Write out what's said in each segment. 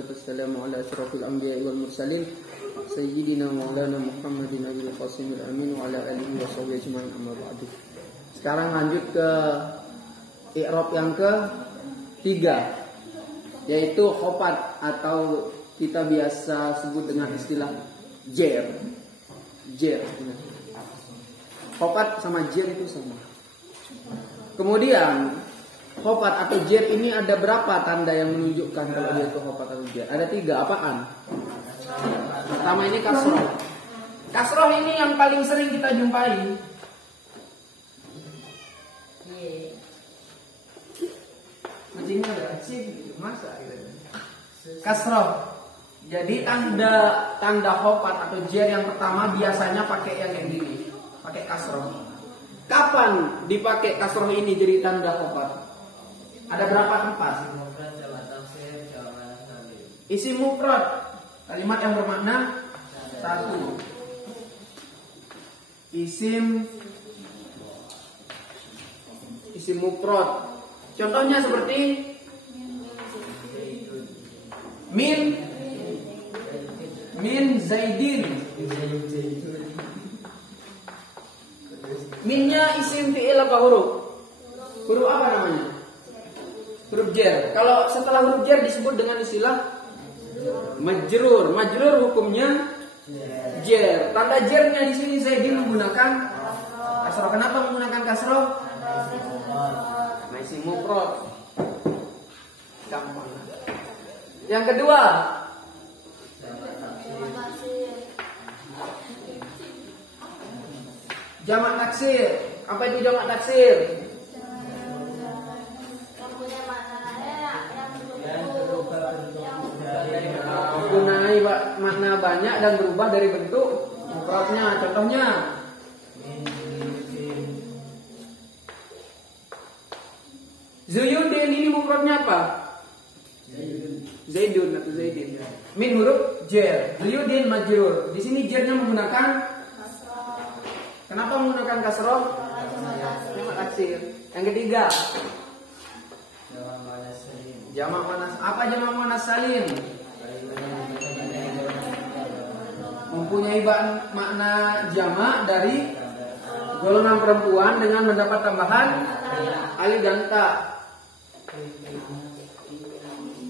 wassalatu wassalamu ala asyrafil anbiya'i wal mursalin sayyidina maulana Muhammadin nabil qasimil amin wa ala alihi wa sahbihi ajma'in amma ba'du. Sekarang lanjut ke i'rab yang ketiga, yaitu khofat atau kita biasa sebut dengan istilah jer. Khofat sama jer itu sama. Kemudian khofat atau jer ini ada berapa tanda yang menunjukkan kalau dia itu khofat atau jer? Ada 3. Apaan? Pertama ini kasroh. Kasroh ini yang paling sering kita jumpai. Kucingnya ada kecil gitu, masa gitu. Kasroh. Jadi tanda khofat atau jer yang pertama biasanya pakai yang kayak gini, pakai kasroh. Kapan dipakai kasroh ini jadi tanda khofat? Ada berapa tempat? Isim mufrad, kalimat yang bermakna satu. Isim mufrad. Contohnya seperti min zaidin. Minnya isim fi'il apa huruf? Huruf apa namanya? Huruf jer. Kalau setelah huruf jer disebut dengan istilah majrur. Majrur hukumnya jer. Tanda jernya di sini zaidin menggunakan kasroh. Kenapa menggunakan kasroh? Karena isim mufrad. Gampang. Yang kedua, jamak taksir. Apa itu jamak taksir? Menggunakan makna banyak dan berubah dari bentuk mufradnya. Contohnya Zuyudin, ini mufradnya apa? Zaidun atau Zaidin. Min huruf jer. Zuyudin majrur. Di sini jernya menggunakan kasroh. Kenapa menggunakan kasroh? Jamak taksir. Yang ketiga, jamak muannas. Apa jamak muannas salim? Mempunyai makna jamak dari golongan perempuan dengan mendapat tambahan alif dan ta.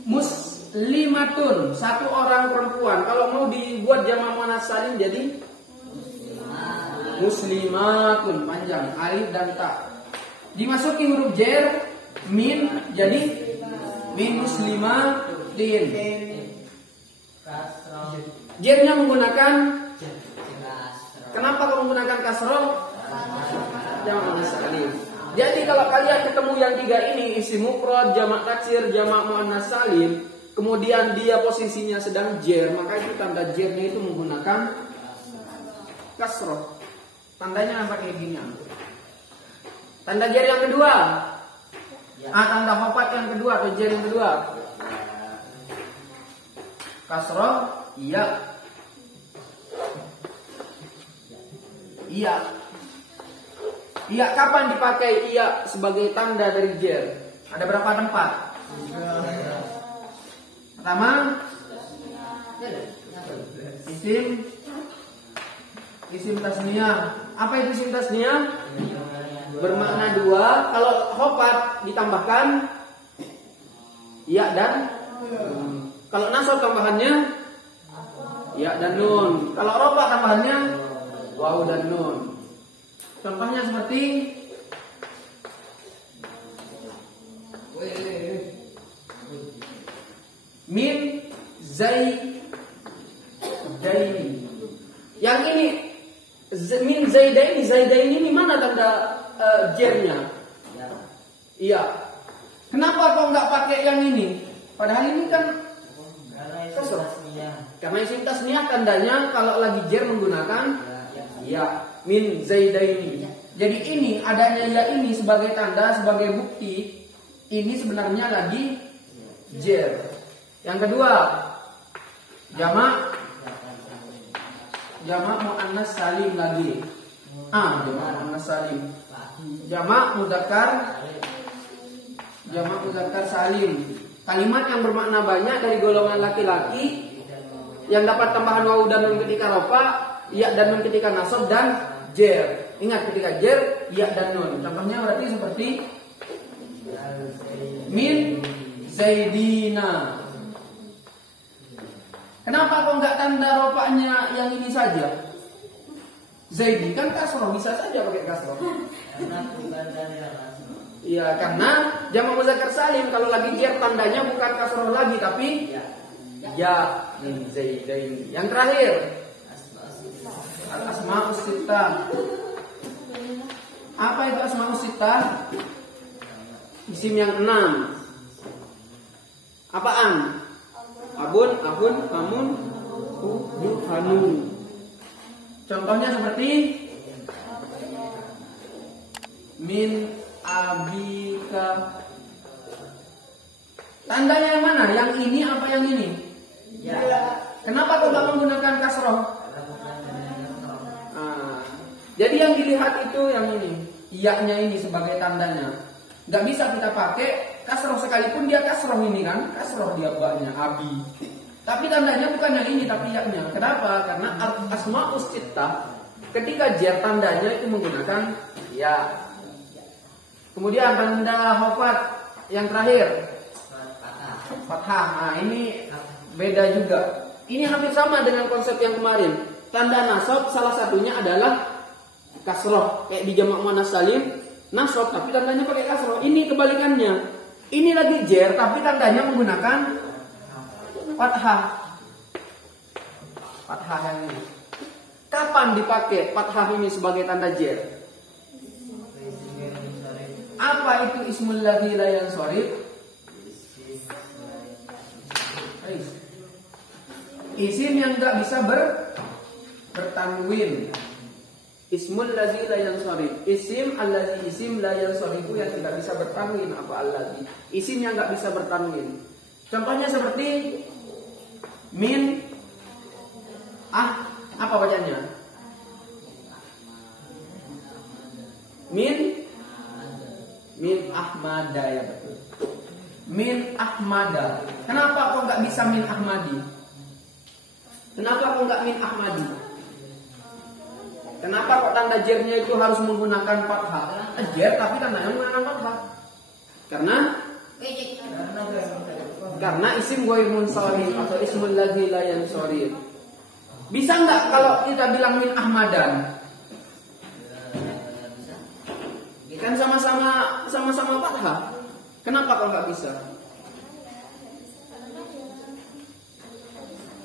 Muslimatun, satu orang perempuan. Kalau mau dibuat jamak muannas salim jadi muslimatun, panjang, alif dan ta. Dimasuki huruf jer min jadi min muslimatin. Jernya menggunakan, kenapa kalau menggunakan kasroh? Jamak muannas salim. Jadi kalau kalian ketemu yang 3 ini, isim mufrad, jamak taksir, jamak muannas salim, kemudian dia posisinya sedang jer, maka itu tanda jernya itu menggunakan kasroh. Tandanya pakai gini. Tanda jer yang kedua. Tanda khofat yang kedua atau jer yang kedua. Kasroh, iya. Iya, kapan dipakai iya sebagai tanda dari jer? Ada berapa tempat? Pertama, isim tasniyah. Apa itu isim tasniyah? Bermakna 2. Kalau khofat ditambahkan ya dan kalau nasab tambahannya ya dan nun. Kalau rofa tambahannya waw dan nun. Contohnya seperti min zaidaini. Yang ini min zaidaini ini mana tanda jernya? Iya. Kenapa kok nggak pakai yang ini? Padahal ini kan kasroh. Karena isim tasniyah tandanya kalau lagi jer menggunakan ya. Min zaidaini. Jadi ini adanya ya ini sebagai tanda, sebagai bukti ini sebenarnya lagi jer. Yang kedua, jamak muannas salim lagi. Jamak muannas salim. Jamak mudzakkar salim. Kalimat yang bermakna banyak dari golongan laki-laki yang dapat tambahan wawu dan nun ketika rofa, ya dan nun ketika nasab dan jer. Ingat ketika jer, ya dan nun. Contohnya berarti seperti min zaidina. Kenapa kok nggak tanda rofanya yang ini saja? Zaidi kan kasroh, bisa saja pakai kasroh. Iya, karena jamak muzakkar salim kalau lagi jer tandanya bukan kasroh lagi tapi ya min zaidain. Yang terakhir al-asma'us sittah. Apa itu asma'us sittah? Isim yang 6. Apaan? Abun, ahun, hamun, hu, hanun. Contohnya seperti min abika. Tandanya yang mana? Yang ini apa yang ini? Ya. Kenapa kau nggak menggunakan kasroh? Jadi yang dilihat itu yang ini, iya-nya ini sebagai tandanya. Nggak bisa kita pakai kasroh sekalipun dia kasroh ini kan, kasroh dia baknya abi. Tapi tandanya bukan yang ini tapi iya-nya. Kenapa? Karena asma'us sittah ketika jer tandanya itu menggunakan ya. Kemudian tanda hofat yang terakhir fathah. Nah, ini beda juga. Ini hampir sama dengan konsep yang kemarin. Tanda nasab salah satunya adalah kasroh. Kayak di jamak muannats salim nasab tapi tandanya pakai kasroh. Ini kebalikannya. Ini lagi jer tapi tandanya menggunakan fathah. Fathah yang ini. Kapan dipakai fathah ini sebagai tanda jer? Apa itu ismul ladzi la yansharif? Isim yang enggak bisa bertanwin. Ismul ladzi la yansharif. Isim allazi, isim la yansharif yang tidak bisa bertanwin. Apa allazi? Isim yang enggak bisa bertanwin. Contohnya seperti min apa bacanya? Min ahmada ya betul. Min ahmada. Kenapa kok nggak bisa min ahmadi? Kenapa kok nggak min ahmadi? Kenapa kok tanda jernya itu harus menggunakan fathah? Jer tapi tandanya menggunakan fathah. Karena isim ghair munsharif atau ismul ladzi la yansharif. Bisa nggak kalau kita bilang min ahmadan? Kan sama-sama fathah. Kenapa kok nggak bisa?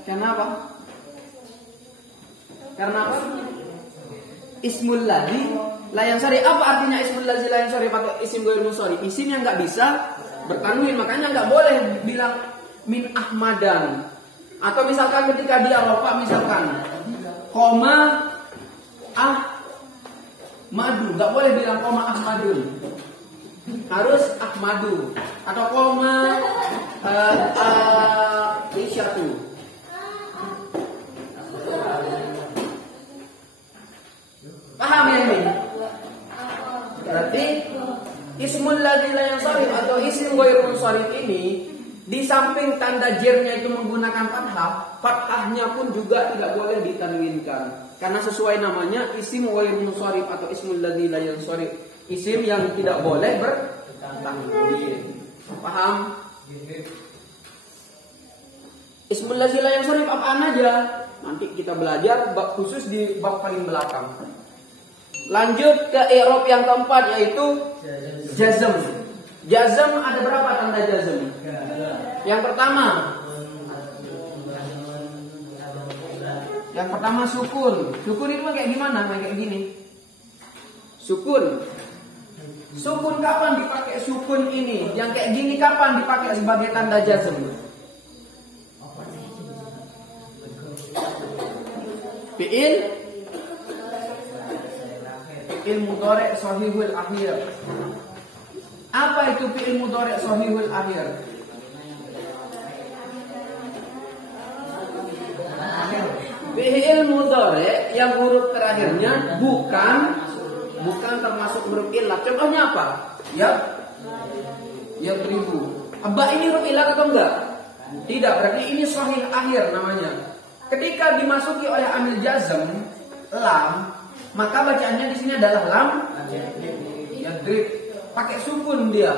Kenapa? Karena apa? Ismul ladzi la yansharif. Apa artinya ismul ladzi la yansharif atau isim ghair munsharif? Isim yang nggak bisa bertanwin, makanya nggak boleh bilang min ahmadan. Atau misalkan ketika dia rofa misalkan koma madu, nggak boleh bilang koma ahmadun, harus ahmadu atau koma isyatu. Paham ya ini? Berarti ismul ladzi la yansharif atau isim ghair munsharif ini di samping tanda jernya itu menggunakan fathah, fathahnya pun juga tidak boleh ditanwinkan. Karena sesuai namanya isim ghair munsharif atau ismul ladzi la yansharif, isim yang tidak boleh bertanwin. Paham? Ismul ladzi la yansharif apaan aja? Nanti kita belajar bab khusus di bab paling belakang. Lanjut ke i'rab yang keempat yaitu jazm. Jazm ada berapa tanda jazm? Yang pertama sukun. Sukun itu kayak gimana? Kayak gini. Sukun. Sukun kapan dipakai sukun ini? Yang kayak gini kapan dipakai sebagai tanda jazm? Fi'il mudhari' shahihul akhir. Apa itu fi'il mudhari' shahihul akhir? Fi'il mudhari' yang huruf terakhirnya bukan termasuk huruf illah. Contohnya apa? Ya beribu. Ba ini huruf ilat atau enggak? Tidak, berarti ini sahih akhir namanya. Ketika dimasuki oleh amil jazm lam, maka bacaannya di sini adalah lam yadrib, pakai sukun dia.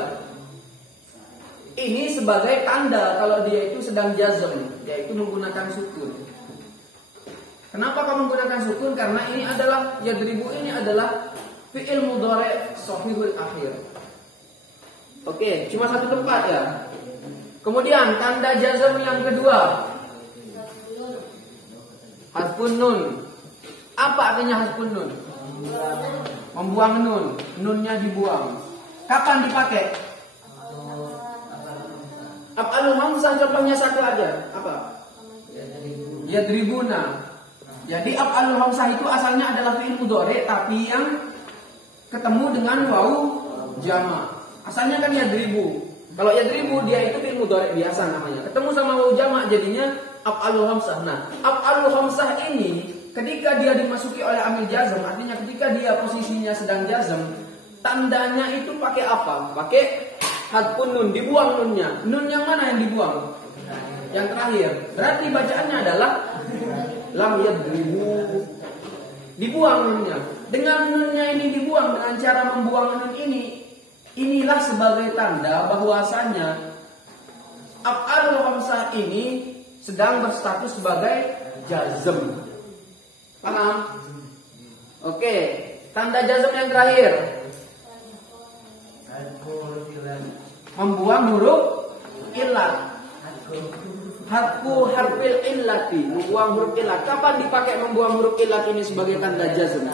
Ini sebagai tanda kalau dia itu sedang jazm, yaitu menggunakan sukun. Kenapa kamu menggunakan sukun? Karena ini adalah yadribu, ini adalah fi'il mudhari' shahihul akhir. Oke, cuma satu tempat ya. Kemudian tanda jazm yang kedua, hasbun nun. Apa artinya hasbun nun? Membuang nun, nunnya dibuang. Kapan dipakai? Af'alul hamzah contohnya satu aja. Apa? Yadribuna. Jadi af'alul hamzah itu asalnya adalah fi'il mudhari' tapi yang ketemu dengan wau jama'. Asalnya kan yadribu. Kalau yadribu dia itu fi'il mudhari' biasa namanya. Ketemu sama wau jama' jadinya af'alul hamzah. Nah, af'alul hamzah ini ketika dia dimasuki oleh amil jazm, artinya ketika dia posisinya sedang jazm, tandanya itu pakai apa? Pakai hadfun nun, dibuang nunnya. Nun yang mana yang dibuang? Yang terakhir. Berarti bacaannya adalah lam yadribu. Dibuang nunnya. Dengan nunnya ini dibuang, dengan cara membuang nun ini, inilah sebagai tanda bahwasanya af'alul khamsah ini sedang berstatus sebagai jazm. Paham? Oke, tanda jazm yang terakhir. Membuang huruf illat. Hadfu harfil illati, membuang huruf illat. Kapan dipakai membuang huruf illat ini sebagai tanda jazm?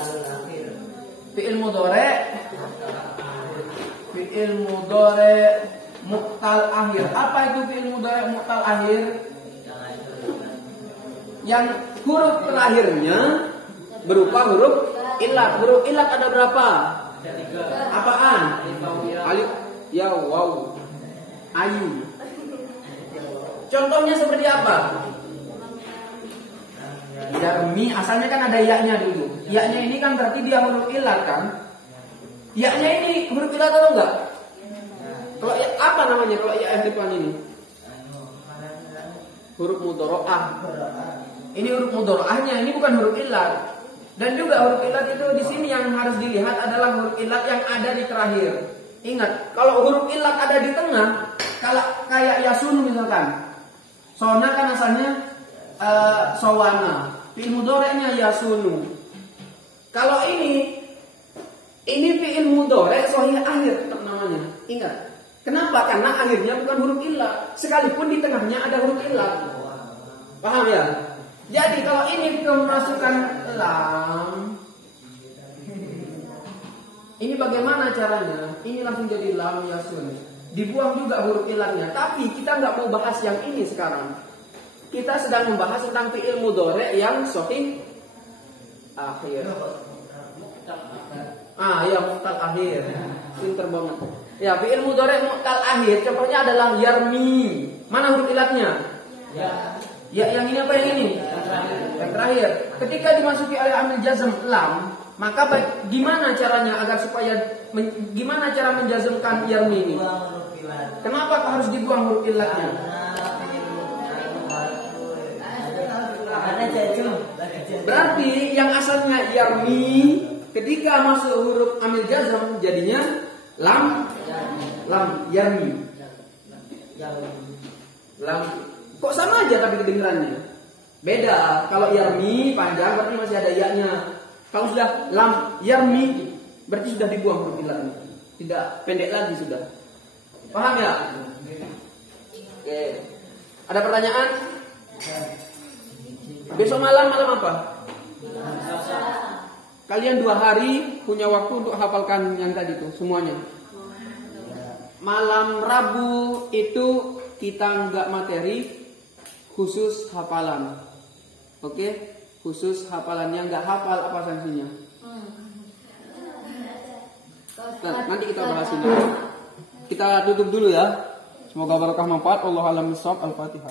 Fi'il mudhari' mu'tal akhir. Apa itu fi'il mudhari' mu'tal akhir? Yang huruf terakhirnya berupa huruf illat. Huruf illat ada berapa? Apaan? Alif, ya, waw, ayu. Contohnya seperti apa? Yarmi, asalnya kan ada ya-nya dulu. Ya-nya ini kan berarti dia huruf illat kan? Ya-nya ini huruf illat atau enggak? Kalau ya, apa namanya kalau ya yang depan ini? Huruf mudhari'ah. Ini huruf mudhari'ahnya, ini bukan huruf illat. Dan juga huruf illat itu di sini yang harus dilihat adalah huruf illat yang ada di terakhir. Ingat, kalau huruf illat ada di tengah, kalau kayak yasunu misalkan, sona kan asalnya sawana, fi'il mudhari'nya yasunu. Kalau ini fi'il mudhari' shahih akhir namanya. Ingat, kenapa? Karena akhirnya bukan huruf illat, sekalipun di tengahnya ada huruf illat. Paham ya? Jadi kalau ini kemasukan lam, ini bagaimana caranya? Ini langsung jadi lam yasun. Dibuang juga huruf illatnya. Tapi kita nggak mau bahas yang ini sekarang. Kita sedang membahas tentang fi'il mudhari' yang shahih akhir. Ya, mu'tal akhir. Pinter banget. Ya, fi'il mudhari' mu'tal akhir contohnya adalah yarmi. Mana huruf illatnya? Ya, yang ini apa yang ini? Yang terakhir. Ketika dimasuki oleh amil jazm lam, maka gimana caranya agar supaya gimana cara menjazmkan yarmi ini? Kenapa harus dibuang huruf illatnya? Berarti yang asalnya yarmi ketika masuk huruf amil jazm jadinya lam yarmi. Lam. Kok sama aja tapi kedengarannya? Beda. Kalau yarmi panjang berarti masih ada ya-nya. Kalau sudah lam yarmi berarti sudah dibuang huruf illatnya. Tidak pendek lagi sudah. Paham ya? Oke. Ada pertanyaan? Besok malam apa? Kalian 2 hari punya waktu untuk hafalkan yang tadi tuh semuanya. Malam Rabu itu kita nggak materi, khusus hafalan. Oke? Khusus hafalannya, nggak hafal apa sanksinya? Nah, nanti kita bahas ini. Kita tutup dulu ya. Semoga barokah manfaat. Wallahu a'lam bishawab. Al-Fatihah.